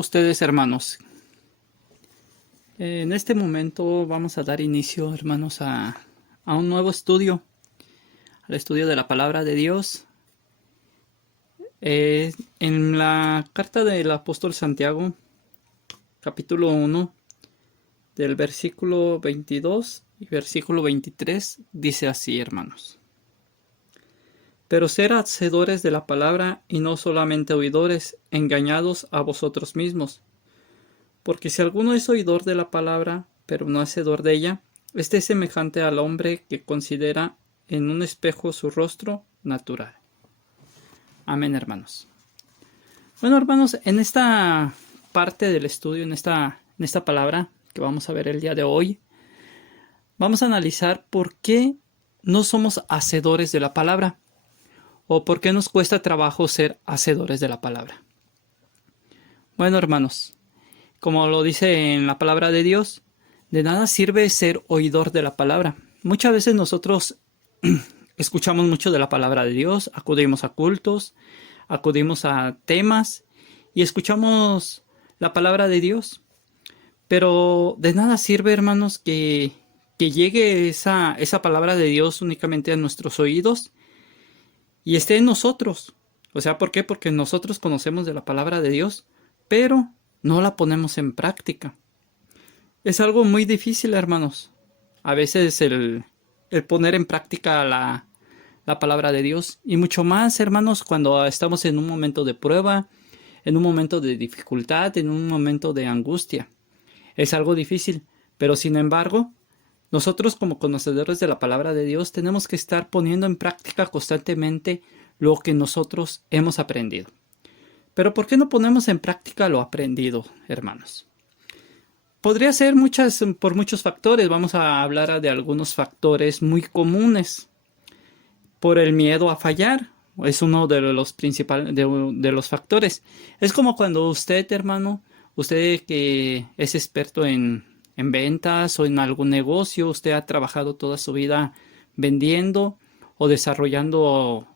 a ustedes, hermanos. En este momento vamos a dar inicio, hermanos, a un nuevo estudio, al estudio de la palabra de Dios. En la carta del apóstol Santiago, capítulo 1, del versículo 22 y versículo 23, dice así, hermanos. Pero ser hacedores de la palabra y no solamente oidores, engañados a vosotros mismos. Porque si alguno es oidor de la palabra, pero no hacedor de ella, este es semejante al hombre que considera en un espejo su rostro natural. Amén, hermanos. Bueno, hermanos, en esta parte del estudio, en esta palabra que vamos a ver el día de hoy, vamos a analizar por qué no somos hacedores de la palabra. ¿O por qué nos cuesta trabajo ser hacedores de la palabra? Bueno, hermanos, como lo dice en la palabra de Dios, de nada sirve ser oidor de la palabra. Muchas veces nosotros escuchamos mucho de la palabra de Dios, acudimos a cultos, acudimos a temas y escuchamos la palabra de Dios. Pero de nada sirve, hermanos, que llegue esa palabra de Dios únicamente a nuestros oídos y esté en nosotros. O sea, ¿por qué? Porque nosotros conocemos de la palabra de Dios, pero no la ponemos en práctica. Es algo muy difícil, hermanos. A veces el poner en práctica la palabra de Dios. Y mucho más, hermanos, cuando estamos en un momento de prueba, en un momento de dificultad, en un momento de angustia. Es algo difícil, pero sin embargo, nosotros como conocedores de la palabra de Dios tenemos que estar poniendo en práctica constantemente lo que nosotros hemos aprendido. Pero ¿por qué no ponemos en práctica lo aprendido, hermanos? Podría ser por muchos factores. Vamos a hablar de algunos factores muy comunes. Por el miedo a fallar. Es uno de los principales de los factores. Es como cuando usted, hermano, usted que es experto en ventas o en algún negocio, usted ha trabajado toda su vida vendiendo o desarrollando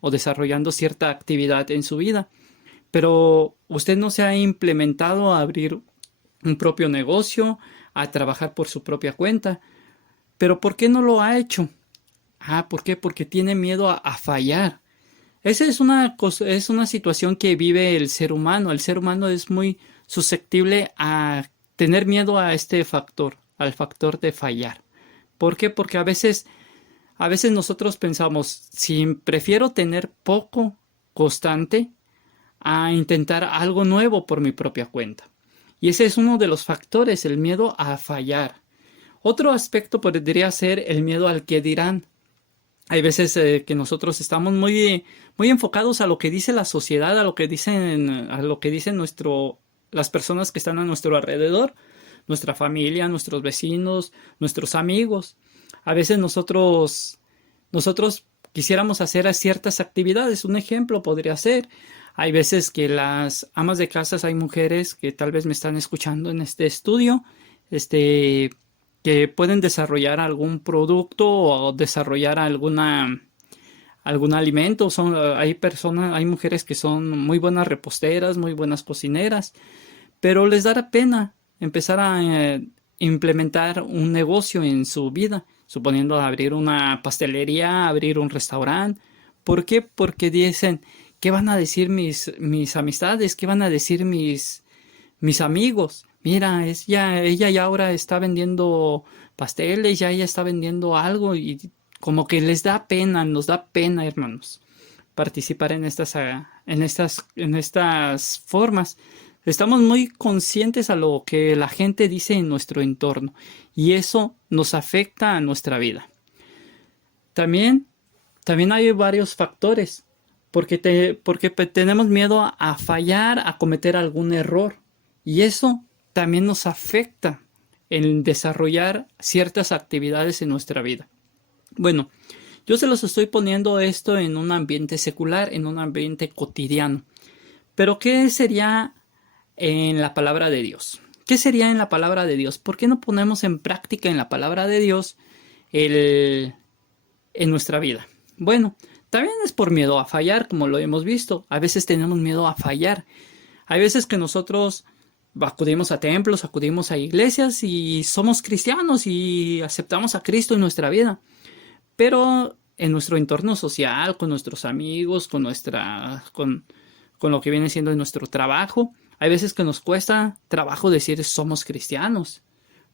cierta actividad en su vida, pero usted no se ha implementado a abrir un propio negocio, a trabajar por su propia cuenta. ¿Pero por qué no lo ha hecho? ¿Por qué? Porque tiene miedo a fallar. Esa es una situación que vive el ser humano. El ser humano es muy susceptible a tener miedo a este factor, al factor de fallar. ¿Por qué? Porque a veces nosotros pensamos, si prefiero tener poco constante a intentar algo nuevo por mi propia cuenta. Y ese es uno de los factores, el miedo a fallar. Otro aspecto podría ser el miedo al que dirán. Hay veces que nosotros estamos muy enfocados a lo que dice la sociedad, a lo que dicen las personas que están a nuestro alrededor, nuestra familia, nuestros vecinos, nuestros amigos. A veces nosotros quisiéramos hacer ciertas actividades. Un ejemplo podría ser, hay veces que las amas de casas, hay mujeres que tal vez me están escuchando en este estudio, que pueden desarrollar algún producto o desarrollar algún alimento. Hay mujeres que son muy buenas reposteras, muy buenas cocineras, pero les dará pena empezar a implementar un negocio en su vida, suponiendo abrir una pastelería, abrir un restaurante. ¿Por qué? Porque dicen, ¿qué van a decir mis amistades? ¿Qué van a decir mis amigos? Mira, ella ya ahora está vendiendo pasteles, ya ella está vendiendo algo y como que les da pena, nos da pena, hermanos, participar en estas formas. Estamos muy conscientes a lo que la gente dice en nuestro entorno y eso nos afecta a nuestra vida. También hay varios factores porque tenemos miedo a fallar, a cometer algún error y eso también nos afecta en desarrollar ciertas actividades en nuestra vida. Bueno, yo se los estoy poniendo esto en un ambiente secular, en un ambiente cotidiano. Pero ¿qué sería en la palabra de Dios? ¿Qué sería en la palabra de Dios? ¿Por qué no ponemos en práctica en la palabra de Dios en nuestra vida? Bueno, también es por miedo a fallar, como lo hemos visto. A veces tenemos miedo a fallar. Hay veces que nosotros acudimos a templos, acudimos a iglesias y somos cristianos y aceptamos a Cristo en nuestra vida. Pero en nuestro entorno social, con nuestros amigos, con lo que viene siendo en nuestro trabajo, hay veces que nos cuesta trabajo decir somos cristianos.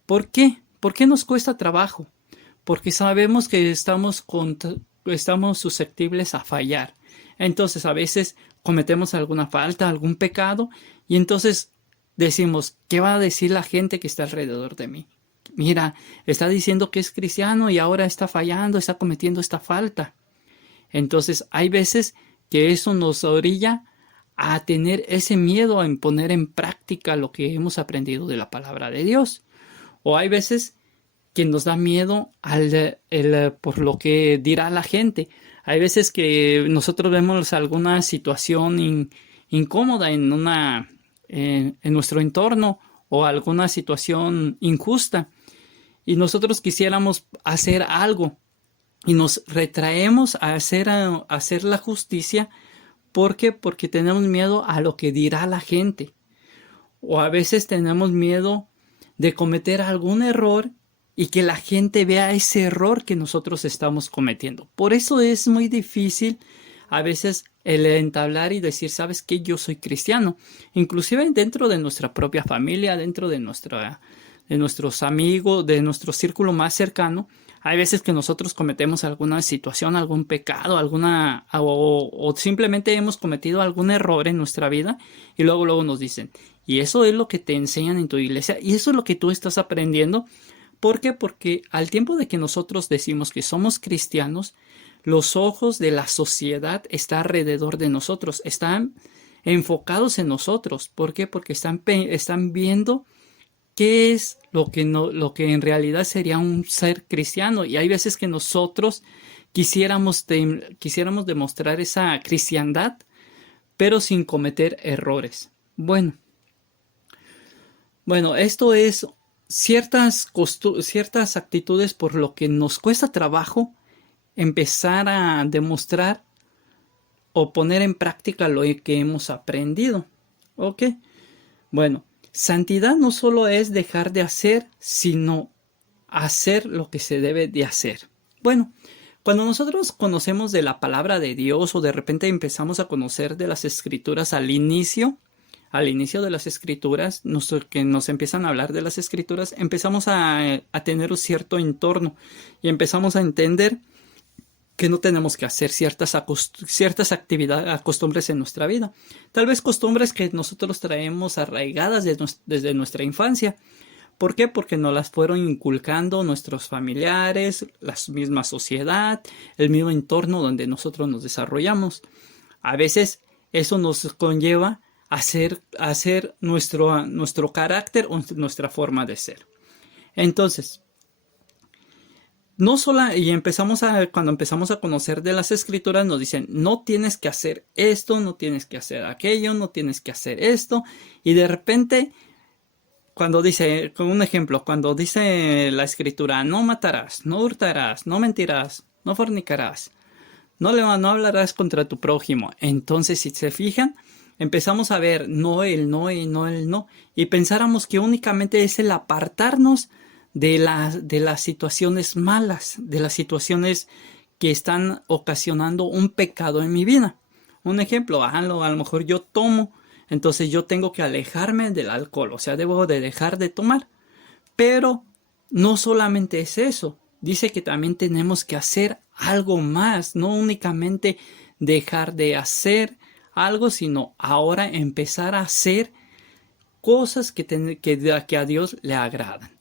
¿Por qué? ¿Por qué nos cuesta trabajo? Porque sabemos que estamos susceptibles a fallar. Entonces a veces cometemos alguna falta, algún pecado, y entonces decimos, ¿qué va a decir la gente que está alrededor de mí? Mira, está diciendo que es cristiano y ahora está fallando, está cometiendo esta falta. Entonces hay veces que eso nos orilla a tener ese miedo en poner en práctica lo que hemos aprendido de la palabra de Dios. O hay veces que nos da miedo por lo que dirá la gente. Hay veces que nosotros vemos alguna situación incómoda en nuestro entorno o alguna situación injusta y nosotros quisiéramos hacer algo y nos retraemos a hacer la justicia. ¿Por qué? Porque tenemos miedo a lo que dirá la gente. O a veces tenemos miedo de cometer algún error y que la gente vea ese error que nosotros estamos cometiendo. Por eso es muy difícil a veces el entablar y decir, ¿sabes qué? Yo soy cristiano. Inclusive dentro de nuestra propia familia, dentro de nuestros amigos, de nuestro círculo más cercano, hay veces que nosotros cometemos alguna situación, algún pecado, o simplemente hemos cometido algún error en nuestra vida y luego nos dicen, y eso es lo que te enseñan en tu iglesia y eso es lo que tú estás aprendiendo. ¿Por qué? Porque al tiempo de que nosotros decimos que somos cristianos, los ojos de la sociedad están alrededor de nosotros, están enfocados en nosotros. ¿Por qué? Porque están viendo qué es lo que en realidad sería un ser cristiano. Y hay veces que nosotros quisiéramos demostrar esa cristiandad, pero sin cometer errores. Bueno, esto es ciertas actitudes por lo que nos cuesta trabajo empezar a demostrar o poner en práctica lo que hemos aprendido. ¿Ok? Bueno, santidad no solo es dejar de hacer, sino hacer lo que se debe de hacer. Bueno, cuando nosotros conocemos de la palabra de Dios o de repente empezamos a conocer de las escrituras al inicio de las escrituras, que nos empiezan a hablar de las escrituras, empezamos a tener un cierto entorno y empezamos a entender que no tenemos que hacer ciertas costumbres en nuestra vida. Tal vez costumbres que nosotros traemos arraigadas desde nuestra infancia. ¿Por qué? Porque nos las fueron inculcando nuestros familiares, la misma sociedad, el mismo entorno donde nosotros nos desarrollamos. A veces eso nos conlleva a hacer nuestro carácter o nuestra forma de ser. Entonces, cuando empezamos a conocer de las escrituras nos dicen, no tienes que hacer esto, no tienes que hacer aquello, no tienes que hacer esto. Y de repente, con un ejemplo, cuando dice la escritura, no matarás, no hurtarás, no mentirás, no fornicarás, no hablarás contra tu prójimo. Entonces, si se fijan, empezamos a ver no, el no y no, el no. Y pensáramos que únicamente es el apartarnos de las situaciones malas, de las situaciones que están ocasionando un pecado en mi vida. Un ejemplo, a lo mejor yo tomo, entonces yo tengo que alejarme del alcohol, o sea, debo de dejar de tomar. Pero no solamente es eso, dice que también tenemos que hacer algo más, no únicamente dejar de hacer algo, sino ahora empezar a hacer cosas que a Dios le agradan.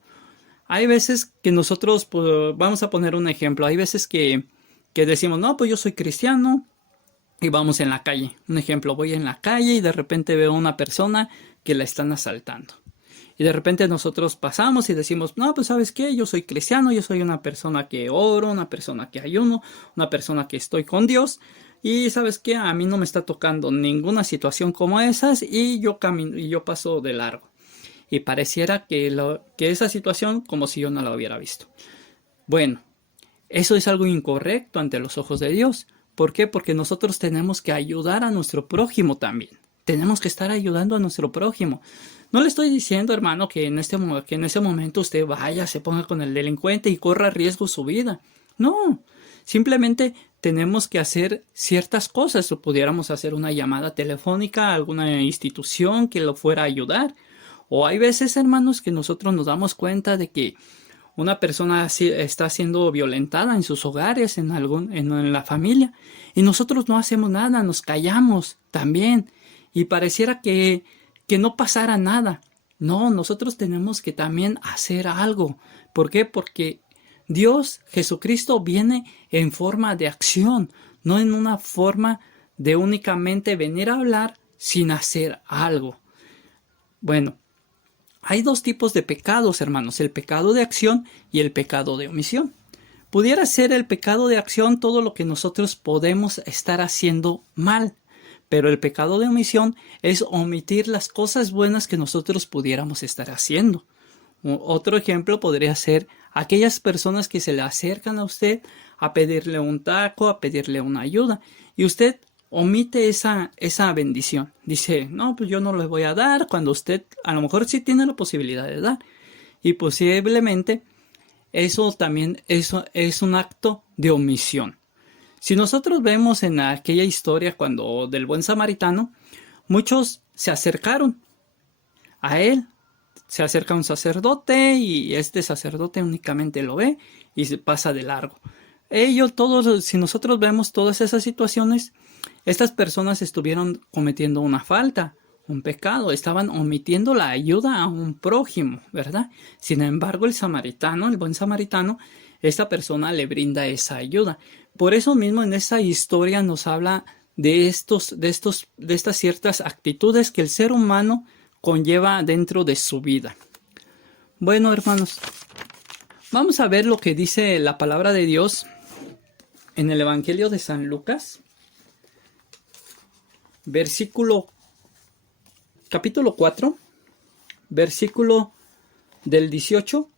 Hay veces que nosotros, vamos a poner un ejemplo, hay veces que decimos, no, pues yo soy cristiano y vamos en la calle. Un ejemplo, voy en la calle y de repente veo a una persona que la están asaltando. Y de repente nosotros pasamos y decimos, no, pues ¿sabes qué? Yo soy cristiano, yo soy una persona que oro, una persona que ayuno, una persona que estoy con Dios. Y ¿sabes qué? A mí no me está tocando ninguna situación como esas y yo paso de largo. Y pareciera que esa situación como si yo no la hubiera visto. Bueno, eso es algo incorrecto ante los ojos de Dios. ¿Por qué? Porque nosotros tenemos que ayudar a nuestro prójimo también. Tenemos que estar ayudando a nuestro prójimo. No le estoy diciendo, hermano, que en ese momento usted vaya, se ponga con el delincuente y corra riesgo su vida. No, simplemente tenemos que hacer ciertas cosas. O pudiéramos hacer una llamada telefónica a alguna institución que lo fuera a ayudar. O hay veces, hermanos, que nosotros nos damos cuenta de que una persona está siendo violentada en sus hogares, en la familia, y nosotros no hacemos nada, nos callamos también, y pareciera que no pasara nada. No, nosotros tenemos que también hacer algo. ¿Por qué? Porque Dios, Jesucristo, viene en forma de acción, no en una forma de únicamente venir a hablar sin hacer algo. Bueno, hay dos tipos de pecados, hermanos, el pecado de acción y el pecado de omisión. Pudiera ser el pecado de acción todo lo que nosotros podemos estar haciendo mal, pero el pecado de omisión es omitir las cosas buenas que nosotros pudiéramos estar haciendo. Otro ejemplo podría ser aquellas personas que se le acercan a usted a pedirle un taco, a pedirle una ayuda, y usted omite esa bendición. Dice, no, pues yo no le voy a dar, cuando usted a lo mejor sí tiene la posibilidad de dar. Y posiblemente eso también es un acto de omisión. Si nosotros vemos en aquella historia cuando del buen samaritano, muchos se acercaron a él. Se acerca un sacerdote y este sacerdote únicamente lo ve y se pasa de largo. Si nosotros vemos todas esas situaciones, estas personas estuvieron cometiendo una falta, un pecado, estaban omitiendo la ayuda a un prójimo, ¿verdad? Sin embargo, el buen samaritano, esta persona le brinda esa ayuda. Por eso mismo en esta historia nos habla de estas ciertas actitudes que el ser humano conlleva dentro de su vida. Bueno, hermanos, vamos a ver lo que dice la palabra de Dios en el Evangelio de San Lucas, capítulo 4, versículo del 18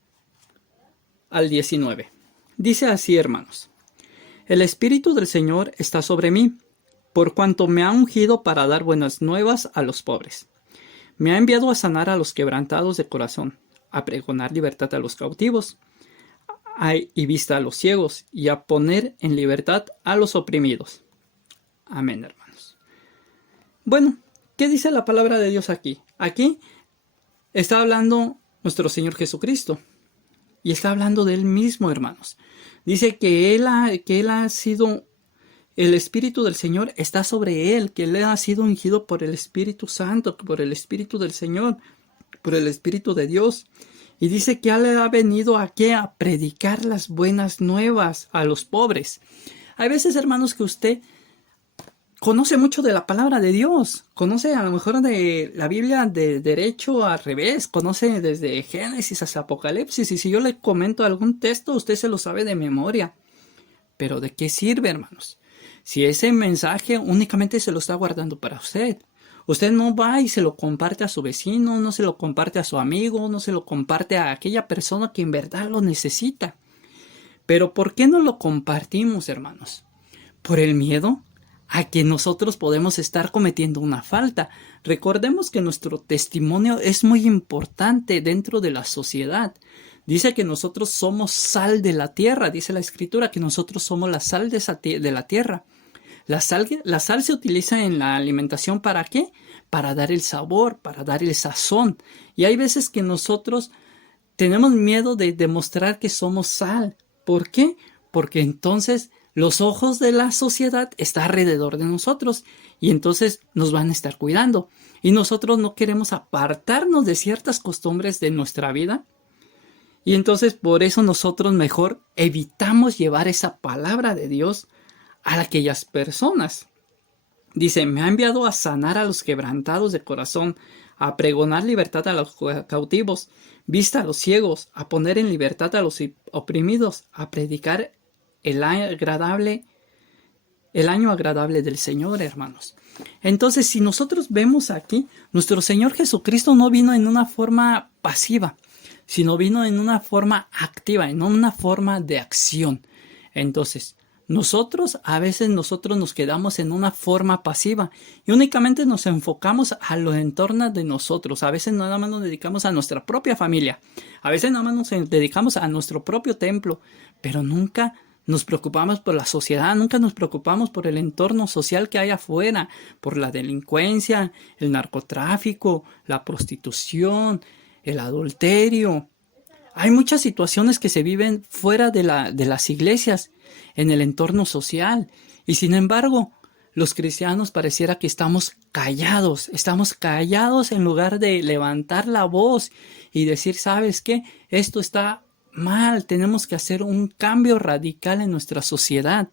al 19. Dice así, hermanos: El Espíritu del Señor está sobre mí, por cuanto me ha ungido para dar buenas nuevas a los pobres. Me ha enviado a sanar a los quebrantados de corazón, a pregonar libertad a los cautivos y vista a los ciegos, y a poner en libertad a los oprimidos. Amén, hermanos. Bueno, ¿qué dice la palabra de Dios aquí? Aquí está hablando nuestro Señor Jesucristo, y está hablando de Él mismo, hermanos. Dice que Él ha sido... El Espíritu del Señor está sobre Él, que Él ha sido ungido por el Espíritu Santo, por el Espíritu del Señor, por el Espíritu de Dios. Y dice que Él ha venido aquí a predicar las buenas nuevas a los pobres. Hay veces, hermanos, que usted conoce mucho de la palabra de Dios, conoce a lo mejor de la Biblia de derecho a revés, conoce desde Génesis hasta Apocalipsis, y si yo le comento algún texto, usted se lo sabe de memoria. Pero ¿de qué sirve, hermanos? Si ese mensaje únicamente se lo está guardando para usted. Usted no va y se lo comparte a su vecino, no se lo comparte a su amigo, no se lo comparte a aquella persona que en verdad lo necesita. Pero ¿por qué no lo compartimos, hermanos? ¿Por el miedo a que nosotros podemos estar cometiendo una falta? Recordemos que nuestro testimonio es muy importante dentro de la sociedad. Dice que nosotros somos sal de la tierra, dice la Escritura, que nosotros somos la sal de la tierra. La sal se utiliza en la alimentación, ¿para qué? Para dar el sabor, para dar el sazón. Y hay veces que nosotros tenemos miedo de demostrar que somos sal. ¿Por qué? Porque entonces los ojos de la sociedad están alrededor de nosotros y entonces nos van a estar cuidando. Y nosotros no queremos apartarnos de ciertas costumbres de nuestra vida. Y entonces por eso nosotros mejor evitamos llevar esa palabra de Dios a aquellas personas. Dice, me ha enviado a sanar a los quebrantados de corazón, a pregonar libertad a los cautivos, vista a los ciegos, a poner en libertad a los oprimidos, a predicar el año agradable del Señor, hermanos. Entonces, si nosotros vemos aquí, nuestro Señor Jesucristo no vino en una forma pasiva, sino vino en una forma activa, en una forma de acción. Entonces, nosotros nos quedamos en una forma pasiva y únicamente nos enfocamos a lo en torno de nosotros. A veces nada más nos dedicamos a nuestra propia familia. A veces nada más nos dedicamos a nuestro propio templo, pero nunca nos preocupamos por la sociedad, nunca nos preocupamos por el entorno social que hay afuera, por la delincuencia, el narcotráfico, la prostitución, el adulterio. Hay muchas situaciones que se viven fuera de las iglesias, en el entorno social. Y sin embargo, los cristianos pareciera que estamos callados en lugar de levantar la voz y decir, ¿sabes qué? Esto está mal, tenemos que hacer un cambio radical en nuestra sociedad.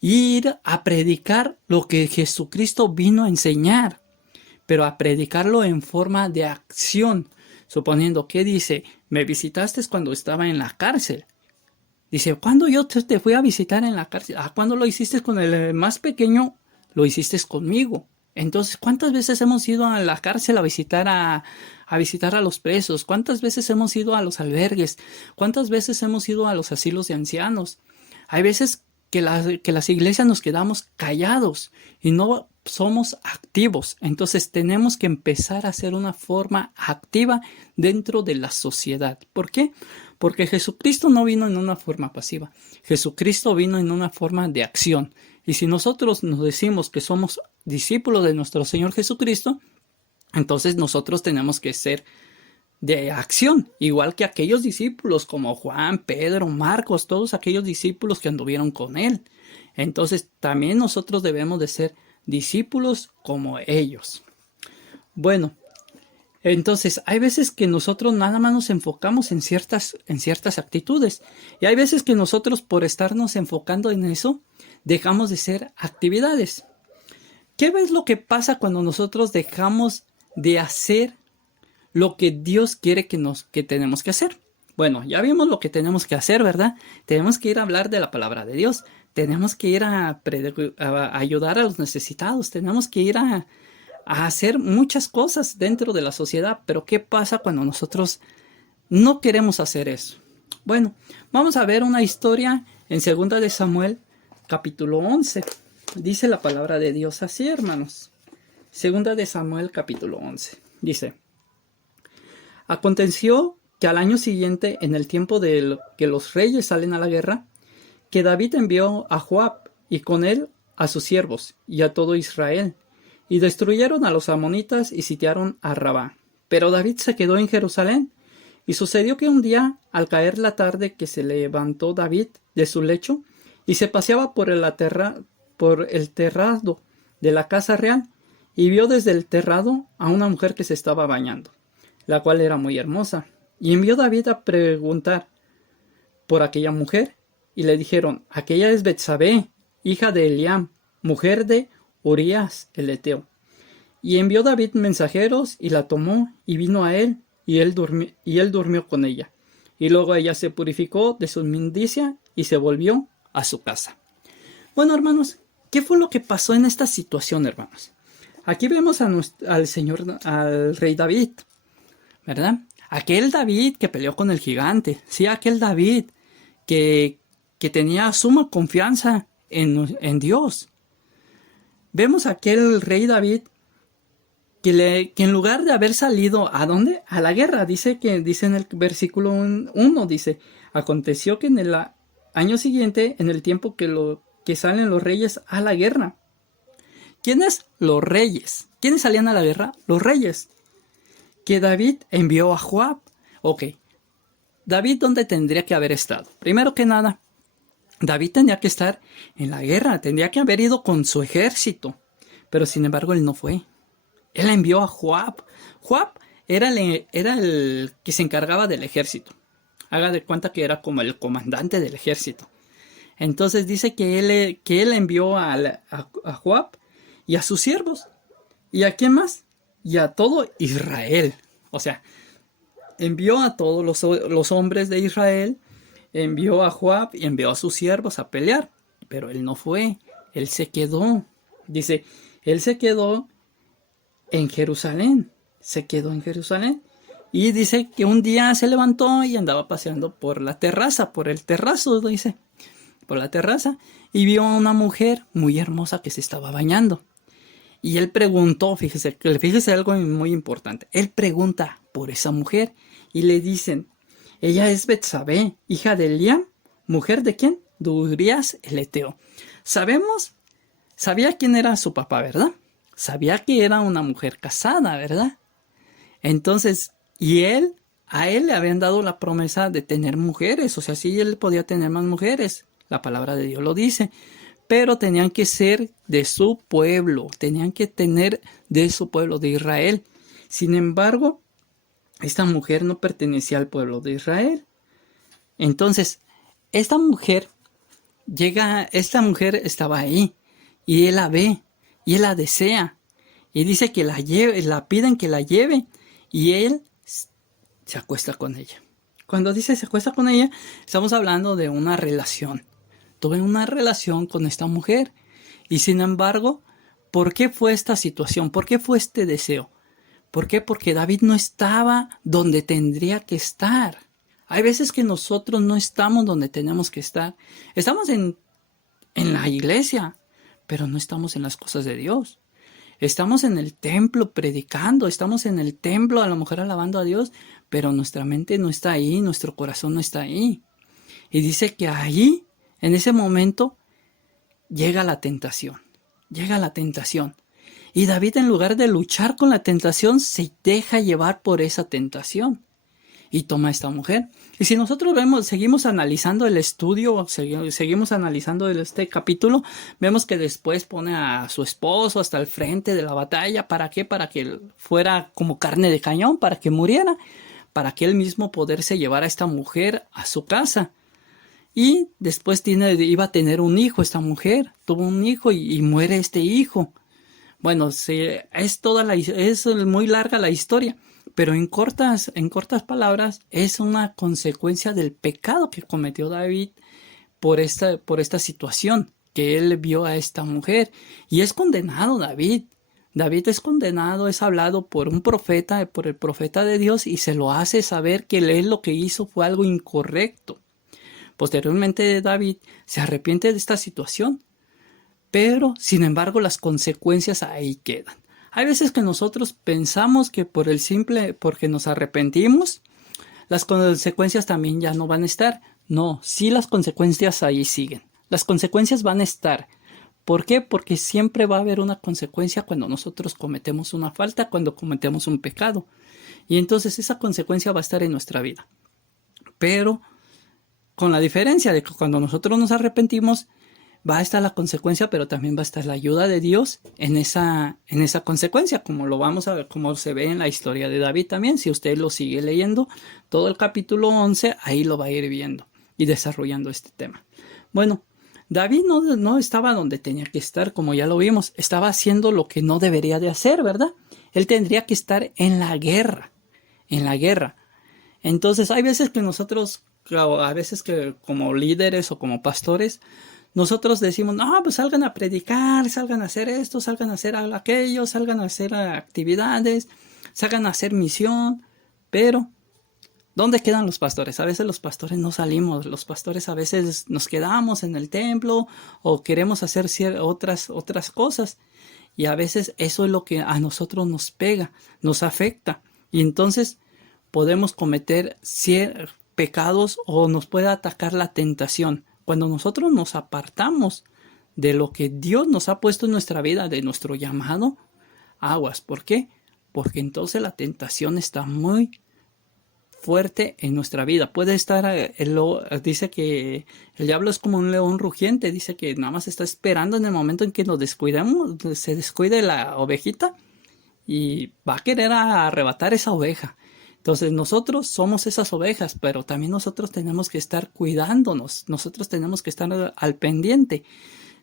Ir a predicar lo que Jesucristo vino a enseñar, pero a predicarlo en forma de acción. Suponiendo que dice, me visitaste cuando estaba en la cárcel. Dice, ¿cuándo yo te fui a visitar en la cárcel? ¿Cuándo lo hiciste con el más pequeño? Lo hiciste conmigo. Entonces, ¿cuántas veces hemos ido a la cárcel a visitar a los presos? ¿Cuántas veces hemos ido a los albergues? ¿Cuántas veces hemos ido a los asilos de ancianos? Hay veces que las iglesias nos quedamos callados y no somos activos. Entonces tenemos que empezar a hacer una forma activa dentro de la sociedad. ¿Por qué? Porque Jesucristo no vino en una forma pasiva. Jesucristo vino en una forma de acción. Y si nosotros nos decimos que somos discípulos de nuestro Señor Jesucristo, entonces nosotros tenemos que ser de acción, igual que aquellos discípulos como Juan, Pedro, Marcos, todos aquellos discípulos que anduvieron con él. Entonces también nosotros debemos de ser discípulos como ellos. Bueno, entonces hay veces que nosotros nada más nos enfocamos en ciertas actitudes y hay veces que nosotros por estarnos enfocando en eso dejamos de hacer actividades. ¿Qué es lo que pasa cuando nosotros dejamos de hacer lo que Dios quiere que tenemos que hacer? Bueno, ya vimos lo que tenemos que hacer, ¿verdad? Tenemos que ir a hablar de la palabra de Dios. Tenemos que ir a ayudar a los necesitados. Tenemos que ir a hacer muchas cosas dentro de la sociedad. Pero ¿qué pasa cuando nosotros no queremos hacer eso? Bueno, vamos a ver una historia en 2 de Samuel, capítulo 11. Dice la palabra de Dios así, hermanos. 2 de Samuel, capítulo 11. Dice, aconteció que al año siguiente, en el tiempo de que los reyes salen a la guerra, que David envió a Joab y con él a sus siervos y a todo Israel, y destruyeron a los amonitas y sitiaron a Rabá. Pero David se quedó en Jerusalén, y sucedió que un día, al caer la tarde, que se levantó David de su lecho y se paseaba por el terrado de la casa real, y vio desde el terrado a una mujer que se estaba bañando, la cual era muy hermosa. Y envió David a preguntar por aquella mujer, y le dijeron, aquella es Betsabé, hija de Eliam, mujer de Urías el Eteo. Y envió David mensajeros, y la tomó, y vino a él, y él durmió con ella. Y luego ella se purificó de su inmundicia, y se volvió a su casa. Bueno, hermanos, ¿qué fue lo que pasó en esta situación, hermanos? Aquí vemos al rey David, ¿verdad? Aquel David que peleó con el gigante. Sí, aquel David que tenía suma confianza en Dios. Vemos a aquel rey David que en lugar de haber salido, ¿a dónde? A la guerra. Dice en el versículo 1, dice, aconteció que en el año siguiente, en el tiempo que salen los reyes a la guerra. ¿Quiénes? Los reyes. ¿Quiénes salían a la guerra? Los reyes. Que David envió a Joab. Ok. David, ¿dónde tendría que haber estado? Primero que nada, David tendría que estar en la guerra. Tendría que haber ido con su ejército. Pero sin embargo, él no fue. Él envió a Joab. Joab era el que se encargaba del ejército. Haga de cuenta que era como el comandante del ejército. Entonces dice que él envió a Joab y a sus siervos. ¿Y a quién más? Y a todo Israel. O sea, envió a todos los hombres de Israel, envió a Joab y envió a sus siervos a pelear. Pero él no fue, él se quedó. Dice, él se quedó en Jerusalén. Se quedó en Jerusalén. Y dice que un día se levantó y andaba paseando por la terraza, por el terrazo, dice. por la terraza y vio a una mujer muy hermosa que se estaba bañando. Y él preguntó, fíjese algo muy importante. Él pregunta por esa mujer y le dicen, ella es Betsabé, hija de Eliam, mujer de quién? De Urías el Eteo. Sabía quién era su papá, ¿verdad? Sabía que era una mujer casada, ¿verdad? Entonces, a él le habían dado la promesa de tener mujeres, o sea, sí, él podía tener más mujeres, la palabra de Dios lo dice, pero tenían que ser de su pueblo, tenían que tener de su pueblo, de Israel. Sin embargo, esta mujer no pertenecía al pueblo de Israel. Entonces, esta mujer estaba ahí, y él la ve, y él la desea, y dice que la piden que la lleve, y él se acuesta con ella. Cuando dice se acuesta con ella, estamos hablando de una relación. Tuve una relación con esta mujer. Y sin embargo, ¿por qué fue esta situación? ¿Por qué fue este deseo? ¿Por qué? Porque David no estaba donde tendría que estar. Hay veces que nosotros no estamos donde tenemos que estar. Estamos en la iglesia, pero no estamos en las cosas de Dios. Estamos en el templo predicando, estamos en el templo a lo mejor alabando a Dios, pero nuestra mente no está ahí, nuestro corazón no está ahí. Y dice que ahí, en ese momento, llega la tentación. Y David, en lugar de luchar con la tentación, se deja llevar por esa tentación. Y toma a esta mujer. Y si nosotros seguimos analizando el estudio, seguimos analizando este capítulo, vemos que después pone a su esposo hasta el frente de la batalla. ¿Para qué? Para que fuera como carne de cañón, para que muriera, para que él mismo poderse llevar a esta mujer a su casa. Y después iba a tener un hijo esta mujer, tuvo un hijo y muere este hijo. Bueno, es muy larga la historia. Pero en cortas palabras, es una consecuencia del pecado que cometió David por esta situación, que él vio a esta mujer. Y es condenado David. David es condenado, es hablado por un profeta, por el profeta de Dios, y se lo hace saber que él lo que hizo fue algo incorrecto. Posteriormente David se arrepiente de esta situación, pero sin embargo las consecuencias ahí quedan. Hay veces que nosotros pensamos que porque nos arrepentimos, las consecuencias también ya no van a estar. No, sí, las consecuencias ahí siguen. Las consecuencias van a estar. ¿Por qué? Porque siempre va a haber una consecuencia cuando nosotros cometemos una falta, cuando cometemos un pecado. Y entonces esa consecuencia va a estar en nuestra vida. Pero con la diferencia de que cuando nosotros nos arrepentimos, va a estar la consecuencia, pero también va a estar la ayuda de Dios en esa consecuencia, como lo vamos a ver, como se ve en la historia de David también. Si usted lo sigue leyendo, todo el capítulo 11, ahí lo va a ir viendo y desarrollando este tema. Bueno, David no estaba donde tenía que estar, como ya lo vimos, estaba haciendo lo que no debería de hacer, ¿verdad? Él tendría que estar en la guerra. Entonces, hay veces que nosotros, a veces que como líderes o como pastores, nosotros decimos, no, pues salgan a predicar, salgan a hacer esto, salgan a hacer aquello, salgan a hacer actividades, salgan a hacer misión. Pero, ¿dónde quedan los pastores? A veces los pastores no salimos, los pastores a veces nos quedamos en el templo o queremos hacer otras cosas. Y a veces eso es lo que a nosotros nos pega, nos afecta. Y entonces podemos cometer pecados o nos puede atacar la tentación. Cuando nosotros nos apartamos de lo que Dios nos ha puesto en nuestra vida, de nuestro llamado, aguas. ¿Por qué? Porque entonces la tentación está muy fuerte en nuestra vida. Puede estar, dice que el diablo es como un león rugiente, dice que nada más está esperando en el momento en que nos descuidemos, se descuide la ovejita y va a querer arrebatar esa oveja. Entonces nosotros somos esas ovejas, pero también nosotros tenemos que estar cuidándonos, nosotros tenemos que estar al pendiente,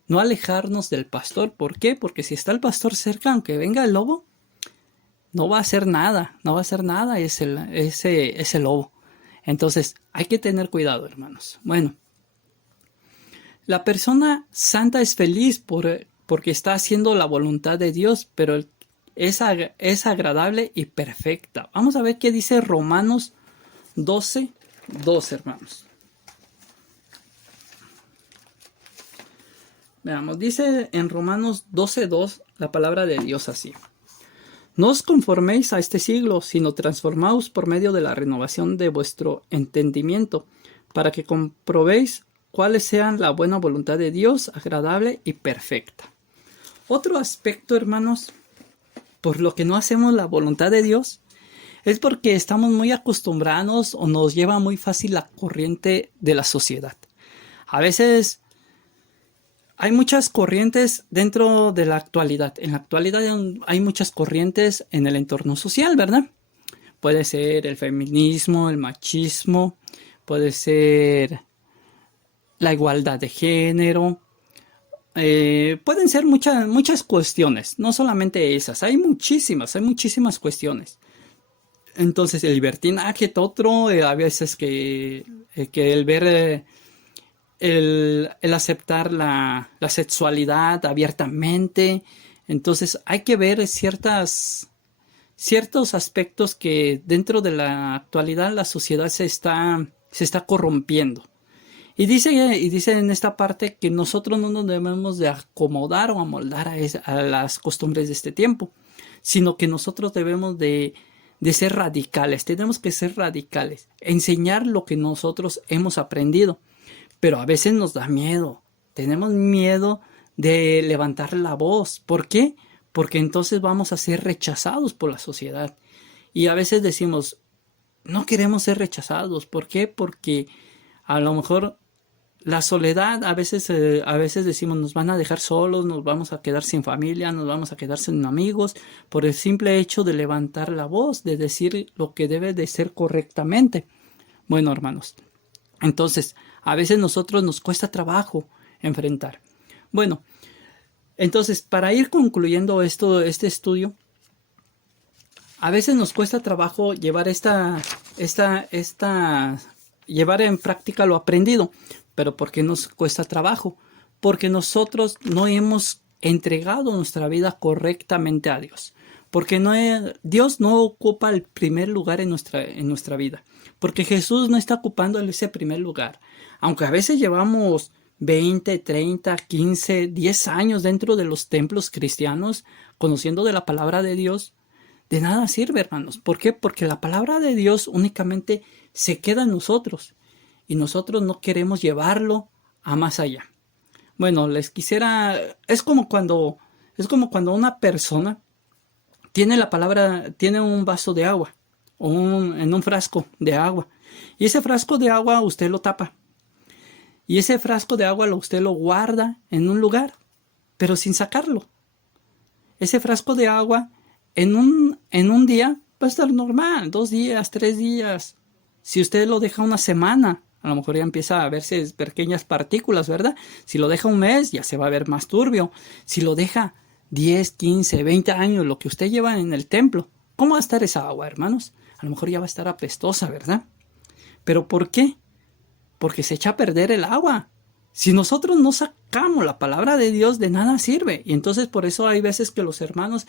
no alejarnos del pastor. ¿Por qué? Porque si está el pastor cerca, aunque venga el lobo, no va a hacer nada ese lobo. Entonces hay que tener cuidado, hermanos. Bueno, la persona santa es feliz porque está haciendo la voluntad de Dios, pero es agradable y perfecta. Vamos a ver qué dice Romanos 12:2, hermanos. Veamos, dice en Romanos 12:2 la palabra de Dios así. No os conforméis a este siglo, sino transformaos por medio de la renovación de vuestro entendimiento, para que comprobéis cuáles sean la buena voluntad de Dios, agradable y perfecta. Otro aspecto, hermanos, por lo que no hacemos la voluntad de Dios, es porque estamos muy acostumbrados o nos lleva muy fácil la corriente de la sociedad. A veces hay muchas corrientes dentro de la actualidad. En la actualidad hay muchas corrientes en el entorno social, ¿verdad? Puede ser el feminismo, el machismo, puede ser la igualdad de género. Pueden ser muchas cuestiones, no solamente esas. Hay muchísimas cuestiones. Entonces el libertinaje, otro, a veces que el ver... el aceptar la sexualidad abiertamente. Entonces hay que ver ciertos aspectos que dentro de la actualidad la sociedad se está corrompiendo. Y dice en esta parte que nosotros no nos debemos de acomodar o amoldar a las costumbres de este tiempo, sino que nosotros debemos de ser radicales, tenemos que ser radicales, enseñar lo que nosotros hemos aprendido. Pero a veces nos da miedo. Tenemos miedo de levantar la voz. ¿Por qué? Porque entonces vamos a ser rechazados por la sociedad. Y a veces decimos, no queremos ser rechazados. ¿Por qué? Porque a lo mejor la soledad, a veces decimos, nos van a dejar solos, nos vamos a quedar sin familia, nos vamos a quedar sin amigos, por el simple hecho de levantar la voz, de decir lo que debe de ser correctamente. Bueno, hermanos, entonces, a veces nosotros nos cuesta trabajo enfrentar. Bueno, entonces, para ir concluyendo este estudio, a veces nos cuesta trabajo llevar llevar en práctica lo aprendido. ¿Pero por qué nos cuesta trabajo? Porque nosotros no hemos entregado nuestra vida correctamente a Dios. Porque Dios no ocupa el primer lugar en nuestra vida. Porque Jesús no está ocupando ese primer lugar. Aunque a veces llevamos 20, 30, 15, 10 años dentro de los templos cristianos, conociendo de la palabra de Dios, de nada sirve, hermanos. ¿Por qué? Porque la palabra de Dios únicamente se queda en nosotros. Y nosotros no queremos llevarlo a más allá. Bueno, es como cuando una persona tiene un vaso de agua en un frasco de agua. Y ese frasco de agua usted lo tapa. Y ese frasco de agua usted lo guarda en un lugar, pero sin sacarlo. Ese frasco de agua en un día va a estar normal, 2 días, 3 días. Si usted lo deja una semana, a lo mejor ya empieza a verse pequeñas partículas, ¿verdad? Si lo deja un mes, ya se va a ver más turbio. Si lo deja 10, 15, 20 años, lo que usted lleva en el templo, ¿cómo va a estar esa agua, hermanos? A lo mejor ya va a estar apestosa, ¿verdad? ¿Pero por qué? Porque se echa a perder el agua. Si nosotros no sacamos la palabra de Dios, de nada sirve. Y entonces por eso hay veces que los hermanos,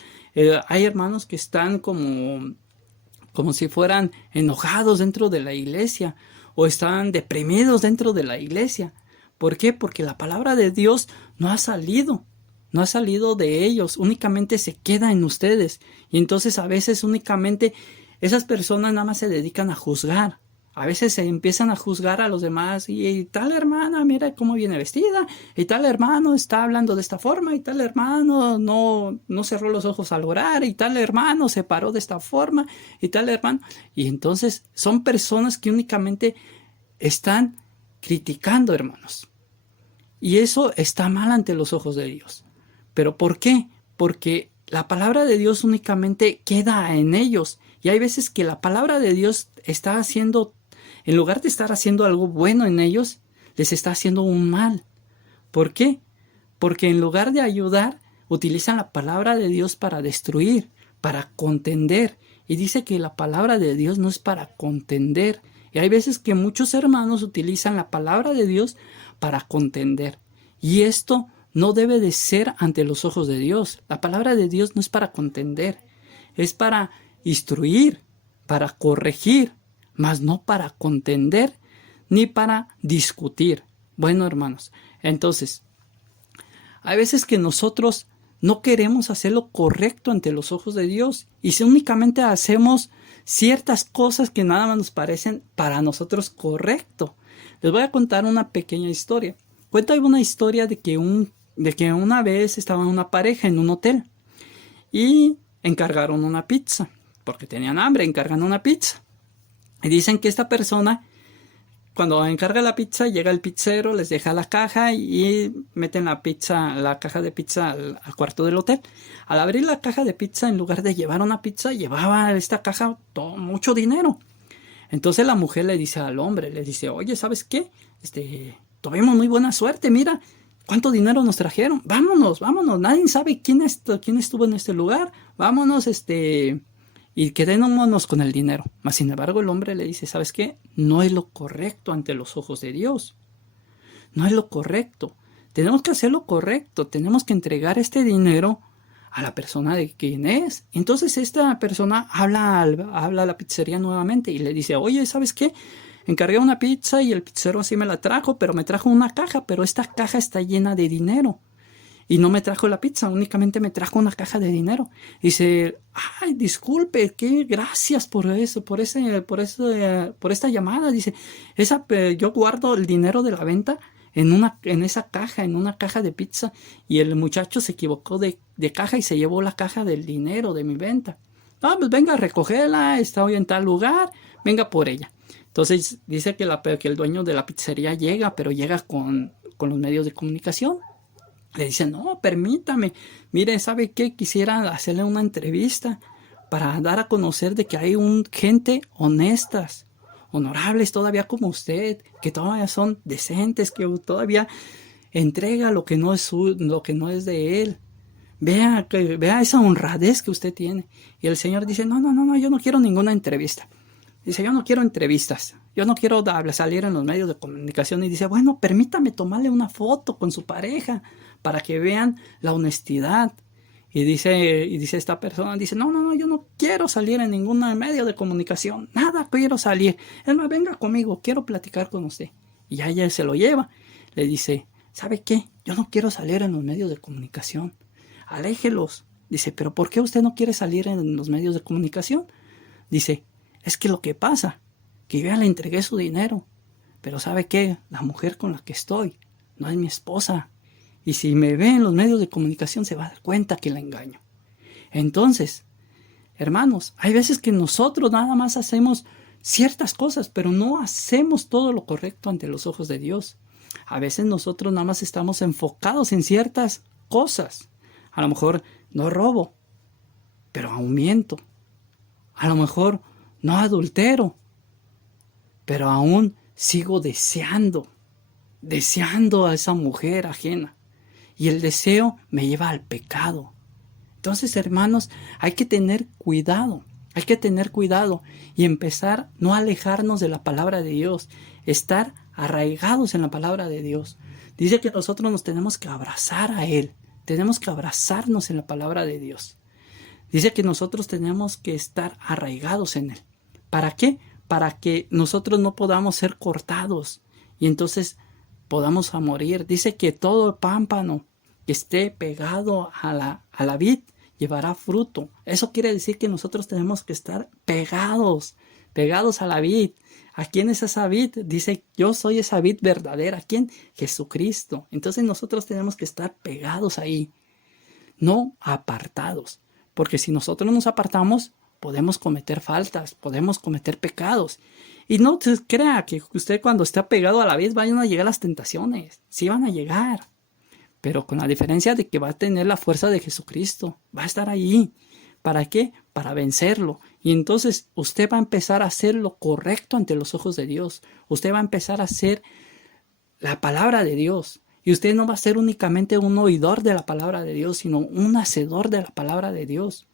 hay hermanos que están como si fueran enojados dentro de la iglesia o están deprimidos dentro de la iglesia. ¿Por qué? Porque la palabra de Dios no ha salido de ellos, únicamente se queda en ustedes. Y entonces a veces únicamente esas personas nada más se dedican a juzgar. A veces se empiezan a juzgar a los demás y tal hermana, mira cómo viene vestida, y tal hermano está hablando de esta forma, y tal hermano no cerró los ojos al orar, y tal hermano se paró de esta forma, y tal hermano. Y entonces son personas que únicamente están criticando, hermanos. Y eso está mal ante los ojos de Dios. ¿Pero por qué? Porque la palabra de Dios únicamente queda en ellos. Y hay veces que la palabra de Dios está haciendo, en lugar de estar haciendo algo bueno en ellos, les está haciendo un mal. ¿Por qué? Porque en lugar de ayudar, utilizan la palabra de Dios para destruir, para contender. Y dice que la palabra de Dios no es para contender. Y hay veces que muchos hermanos utilizan la palabra de Dios para contender. Y esto no debe de ser ante los ojos de Dios. La palabra de Dios no es para contender, es para instruir, para corregir, mas no para contender ni para discutir. Bueno, hermanos, entonces, Hay veces que nosotros no queremos hacer lo correcto ante los ojos de Dios y si únicamente hacemos ciertas cosas que nada más nos parecen para nosotros correcto. Les voy a contar una pequeña historia. Cuenta una historia de que una vez estaba una pareja en un hotel y encargaron una pizza porque tenían hambre, encargan una pizza. Y dicen que esta persona, cuando encarga la pizza, llega el pizzero, les deja la caja y meten la caja de pizza al cuarto del hotel. Al abrir la caja de pizza, en lugar de llevar una pizza, llevaba esta caja mucho dinero. Entonces la mujer le dice al hombre, le dice, oye, ¿sabes qué? Tuvimos muy buena suerte, mira, ¿cuánto dinero nos trajeron? Vámonos, nadie sabe quién estuvo en este lugar, vámonos, y quedémonos con el dinero. Mas sin embargo el hombre le dice, ¿sabes qué? No es lo correcto ante los ojos de Dios. No es lo correcto. Tenemos que hacer lo correcto. Tenemos que entregar este dinero a la persona de quien es. Entonces esta persona habla a la pizzería nuevamente y le dice, oye, ¿sabes qué? Encargué una pizza y el pizzero así me la trajo, pero me trajo una caja, pero esta caja está llena de dinero. Y no me trajo la pizza, únicamente me trajo una caja de dinero. Dice, ay, disculpe, gracias por eso, por esta llamada. Dice, yo guardo el dinero de la venta en una caja de pizza. Y el muchacho se equivocó de caja y se llevó la caja del dinero de mi venta. No, pues venga a recogerla, está hoy en tal lugar, venga por ella. Entonces dice que el dueño de la pizzería llega, pero llega con los medios de comunicación. Le dice, no, permítame, mire, ¿sabe qué? Quisiera hacerle una entrevista para dar a conocer de que hay gente honestas, honorables todavía como usted, que todavía son decentes, que todavía entrega lo que no es de él. Vea esa honradez que usted tiene. Y el Señor dice, no, yo no quiero ninguna entrevista. Dice, yo no quiero entrevistas, yo no quiero salir en los medios de comunicación. Y dice, bueno, permítame tomarle una foto con su pareja para que vean la honestidad. Y dice esta persona, dice, no, yo no quiero salir en ningún medio de comunicación, nada quiero salir. Es más, venga conmigo, quiero platicar con usted. Y ya ella se lo lleva. Le dice, ¿sabe qué? Yo no quiero salir en los medios de comunicación. Aléjelos. Dice, ¿pero por qué usted no quiere salir en los medios de comunicación? Dice, es que lo que pasa, que yo ya le entregué su dinero, pero ¿sabe qué? La mujer con la que estoy no es mi esposa. Y si me ve en los medios de comunicación se va a dar cuenta que la engaño. Entonces, hermanos, hay veces que nosotros nada más hacemos ciertas cosas, pero no hacemos todo lo correcto ante los ojos de Dios. A veces nosotros nada más estamos enfocados en ciertas cosas. A lo mejor no robo, pero aún miento. A lo mejor no adultero, pero aún sigo deseando a esa mujer ajena. Y el deseo me lleva al pecado. Entonces, hermanos, hay que tener cuidado y empezar no a alejarnos de la palabra de Dios, estar arraigados en la palabra de Dios. Dice que nosotros nos tenemos que abrazar a Él, tenemos que abrazarnos en la palabra de Dios. Dice que nosotros tenemos que estar arraigados en Él. ¿Para qué? Para que nosotros no podamos ser cortados y entonces podamos morir. Dice que todo pámpano que esté pegado a la vid llevará fruto. Eso quiere decir que nosotros tenemos que estar pegados a la vid. ¿A quién es esa vid? Dice, yo soy esa vid verdadera. ¿A quién? Jesucristo. Entonces nosotros tenemos que estar pegados ahí, no apartados. Porque si nosotros nos apartamos, podemos cometer faltas, podemos cometer pecados. Y no se crea que usted cuando esté pegado a la vid vayan a llegar las tentaciones. Sí van a llegar, pero con la diferencia de que va a tener la fuerza de Jesucristo. Va a estar ahí. ¿Para qué? Para vencerlo. Y entonces usted va a empezar a hacer lo correcto ante los ojos de Dios. Usted va a empezar a hacer la palabra de Dios. Y usted no va a ser únicamente un oidor de la palabra de Dios, sino un hacedor de la palabra de Dios.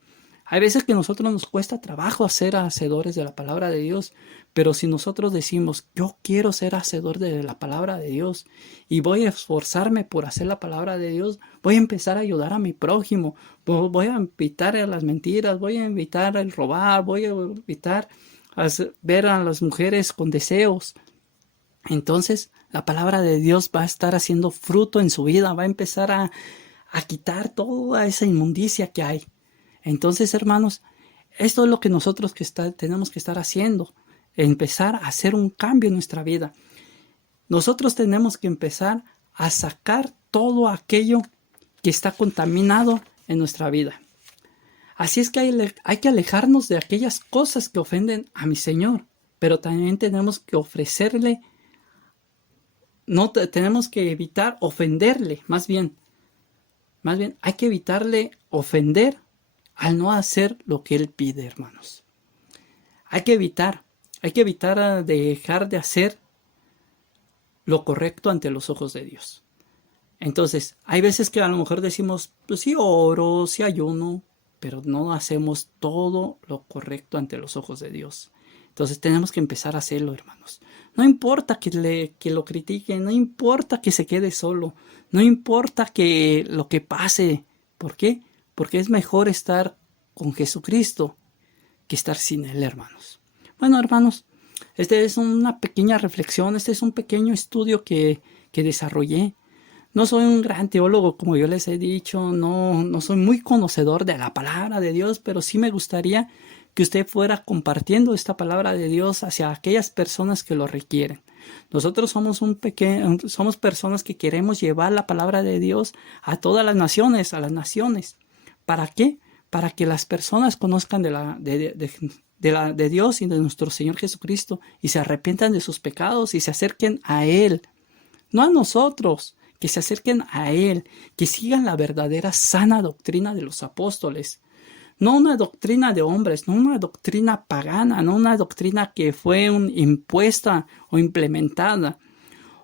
Hay veces que a nosotros nos cuesta trabajo ser hacedores de la palabra de Dios, pero si nosotros decimos, yo quiero ser hacedor de la palabra de Dios y voy a esforzarme por hacer la palabra de Dios, voy a empezar a ayudar a mi prójimo, voy a evitar las mentiras, voy a evitar el robar, voy a evitar ver a las mujeres con deseos. Entonces la palabra de Dios va a estar haciendo fruto en su vida, va a empezar a a quitar toda esa inmundicia que hay. Entonces, hermanos, esto es lo que nosotros tenemos que estar haciendo, empezar a hacer un cambio en nuestra vida. Nosotros tenemos que empezar a sacar todo aquello que está contaminado en nuestra vida. Así es que hay que alejarnos de aquellas cosas que ofenden a mi Señor, pero también tenemos que ofrecerle, tenemos que evitar ofenderle, más bien hay que evitarle ofender al no hacer lo que Él pide, hermanos. Hay que evitar dejar de hacer lo correcto ante los ojos de Dios. Entonces, hay veces que a lo mejor decimos, pues sí oro, sí ayuno, pero no hacemos todo lo correcto ante los ojos de Dios. Entonces tenemos que empezar a hacerlo, hermanos. No importa que lo critiquen, no importa que se quede solo, no importa que lo que pase. ¿Por qué? Porque es mejor estar con Jesucristo que estar sin Él, hermanos. Bueno, hermanos, esta es una pequeña reflexión, este es un pequeño estudio que desarrollé. No soy un gran teólogo, como yo les he dicho, no soy muy conocedor de la palabra de Dios, pero sí me gustaría que usted fuera compartiendo esta palabra de Dios hacia aquellas personas que lo requieren. Nosotros somos personas que queremos llevar la palabra de Dios a todas las naciones, ¿Para qué? Para que las personas conozcan de Dios y de nuestro Señor Jesucristo y se arrepientan de sus pecados y se acerquen a Él, no a nosotros, que se acerquen a Él, que sigan la verdadera sana doctrina de los apóstoles. No una doctrina de hombres, no una doctrina pagana, no una doctrina que fue impuesta o implementada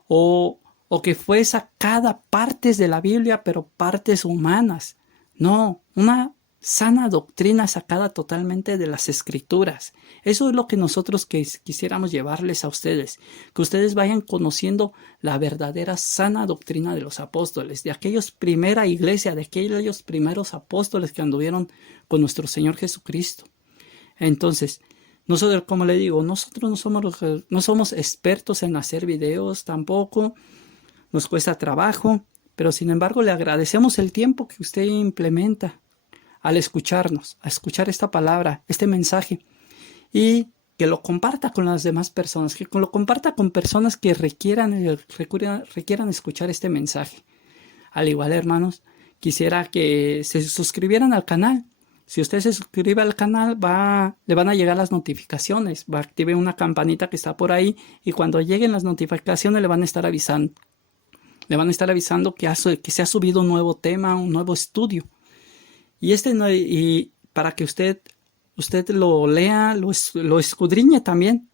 o que fue sacada partes de la Biblia, pero partes humanas. No, una sana doctrina sacada totalmente de las Escrituras. Eso es lo que nosotros quisiéramos llevarles a ustedes, que ustedes vayan conociendo la verdadera sana doctrina de los apóstoles, de aquellos primera iglesia, de aquellos primeros apóstoles que anduvieron con nuestro Señor Jesucristo. Entonces, nosotros, como le digo, nosotros no somos expertos en hacer videos tampoco, nos cuesta trabajo, pero sin embargo le agradecemos el tiempo que usted implementa al escucharnos, a escuchar esta palabra, este mensaje, y que lo comparta con las demás personas, que lo comparta con personas que requieran escuchar este mensaje. Al igual, hermanos, quisiera que se suscribieran al canal. Si usted se suscribe al canal, le van a llegar las notificaciones, active una campanita que está por ahí y cuando lleguen las notificaciones le van a estar avisando. Le van a estar avisando que se ha subido un nuevo tema, un nuevo estudio. Y para que usted lo lea, lo escudriñe también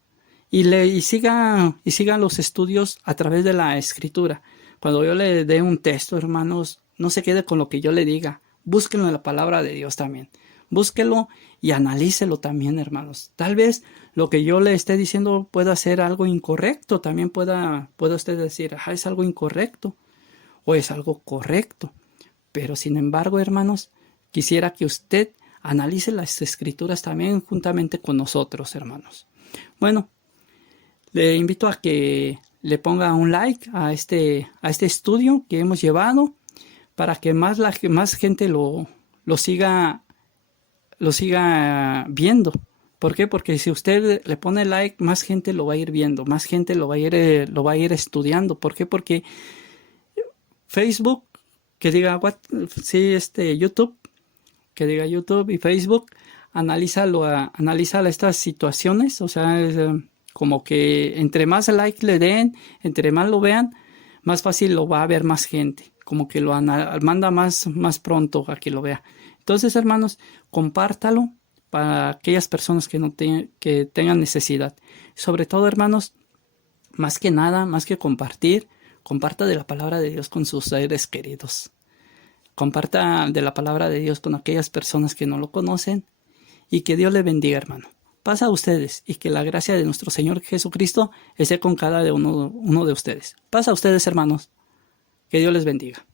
y siga los estudios a través de la Escritura. Cuando yo le dé un texto, hermanos, no se quede con lo que yo le diga. Búsquenlo en la palabra de Dios también. Búsquelo y analícelo también, hermanos. Tal vez lo que yo le esté diciendo pueda ser algo incorrecto. También pueda usted decir, es algo incorrecto o es algo correcto. Pero sin embargo, hermanos, quisiera que usted analice las Escrituras también juntamente con nosotros, hermanos. Bueno, le invito a que le ponga un like a este estudio que hemos llevado para que más gente lo siga viendo. ¿Por qué? Porque si usted le pone like, más gente lo va a ir viendo, más gente lo va a ir estudiando. ¿Por qué? Porque Facebook, que diga YouTube, que diga YouTube y Facebook, analiza estas situaciones, o sea, es como que entre más like le den, entre más lo vean, más fácil lo va a ver más gente, como que lo manda más pronto a que lo vea. Entonces, hermanos, compártalo para aquellas personas que tengan necesidad. Sobre todo, hermanos, más que nada, más que comparta de la palabra de Dios con sus seres queridos. Comparta de la palabra de Dios con aquellas personas que no lo conocen y que Dios le bendiga, hermano. Pasa a ustedes y que la gracia de nuestro Señor Jesucristo esté con cada uno de ustedes. Pasa a ustedes, hermanos. Que Dios les bendiga.